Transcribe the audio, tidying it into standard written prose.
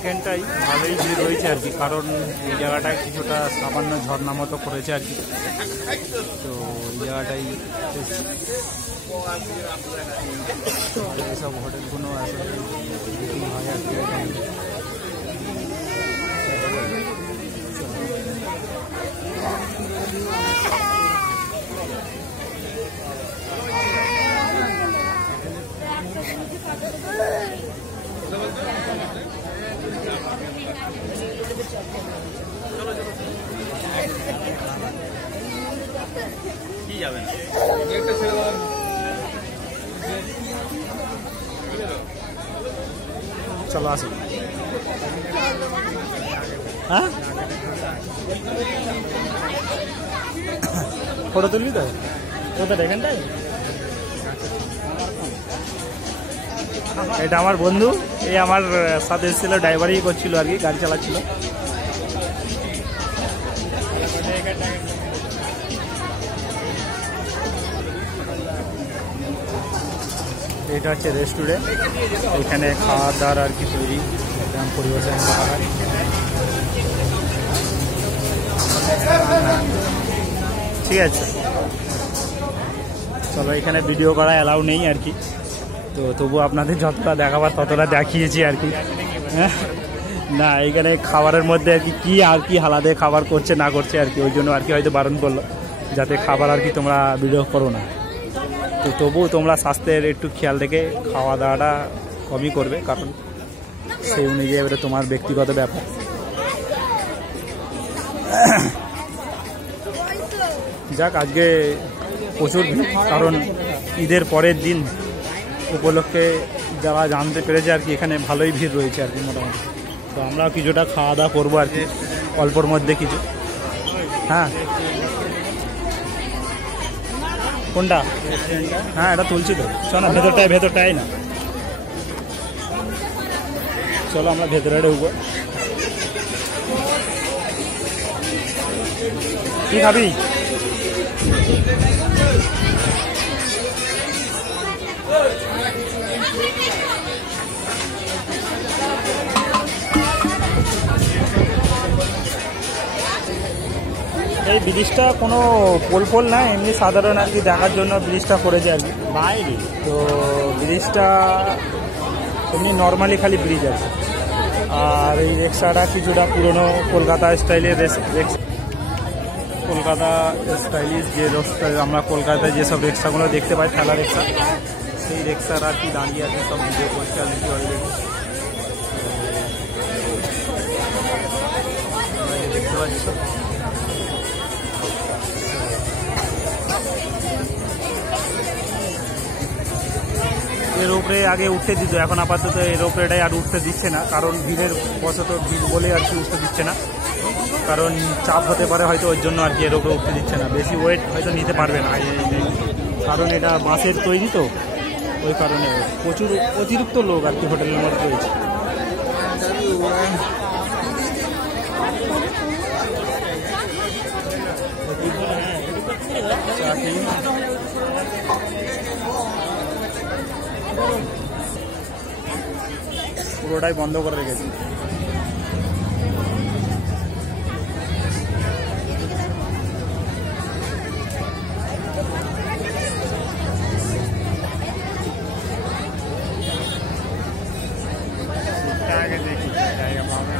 এইখানটাই ভালোই ভিড় রয়েছে আর কি, কারণ এই জায়গাটায় কিছুটা সামান্য ঝর্ণা মতো করেছে আর কি। তো এই জায়গাটাই এইসব হোটেলগুলো আসলে বুকিং হয় আর কি। চলো আসি। হ্যাঁ ফটো তুলবি তো কোথায় এখানটায়? এটা আমার বন্ধু, এই আমার সাথে এসেছিল, ড্রাইভারই করছিল আর কি, গাড়ি চালাচ্ছিল। এটা হচ্ছে রেস্টুরেন্ট, এখানে খাওয়া দাওয়ার আর কি তৈরি পরিবেশন করা হয়। ঠিক আছে, চলো। এখানে ভিডিও করা অ্যালাউ নেই আর কি, তো তবু আপনাদের যতটা দেখাবার ততটা দেখিয়েছি আর কি। হ্যাঁ না, এখানে খাবারের মধ্যে আর কি আর কি আলাদা খাবার করছে না করছে আর কি, ওই জন্য আর কি হয়তো বারণ করলো, যাতে খাবার আর কি তোমরা ভিডিও করো না। তো তবুও তোমরা স্বাস্থ্যের একটু খেয়াল রেখে খাওয়া দাওয়াটা কমই করবে, কারণ সেই অনুযায়ী এবারে তোমার ব্যক্তিগত ব্যাপার। যাক, আজকে প্রচুর ভিড়, কারণ ঈদের পরের দিন উপলক্ষে যারা জানতে পেরেছে আর কি, এখানে ভালোই ভিড় রয়েছে আর কি মোটামুটি। তো আমরাও কিছুটা খাওয়া দাওয়া করবো আর কি, অল্পর মধ্যে কিছু। হ্যাঁ কোনটা? হ্যাঁ এটা তুলছি তো, চলো না ভেতরটাই না, চলো আমরা ভেতরে ঢুকবো। কি খাবি? এই ব্রিজটা কোনো পোল না, এমনি সাধারণ আর কি দেখার জন্য ব্রিজটা করেছে আর কি বাইরে। তো ব্রিজটা এমনি নর্মালি খালি ব্রিজ আছে। আর এই রিক্সাটা কিছুটা পুরনো কলকাতা স্টাইলের কলকাতা স্টাইলিশ যে রিক্সা আমরা কলকাতায় যেসব রিক্সাগুলো দেখতে পাই, ঠেলা রিক্সা, সেই রিক্সার আর কি দাঁড়িয়ে আছে, সব ভিডিও করছে আর কি অলরেডি দেখতে পাচ্ছ। এর উপরে আগে উঠতে দিত, এখন আপাতত এর উপরেটাই আর উঠতে দিচ্ছে না, কারণ ভিড়ের বশত ভিড় বলে আর কি উঠতে দিচ্ছে না, কারণ চাপ হতে পারে হয়তো, ওর জন্য আর কি এর উপরে উঠতে দিচ্ছে না। বেশি ওয়েট হয়তো নিতে পারবে না, কারণ এটা বাঁশের তৈরি তো, ওই কারণে প্রচুর অতিরিক্ত লোক আর কি হোটেলের মধ্যে রয়েছে। পুরোটাই বন্ধ করে রেখেছি। আগে দেখি জায়গা পাবে।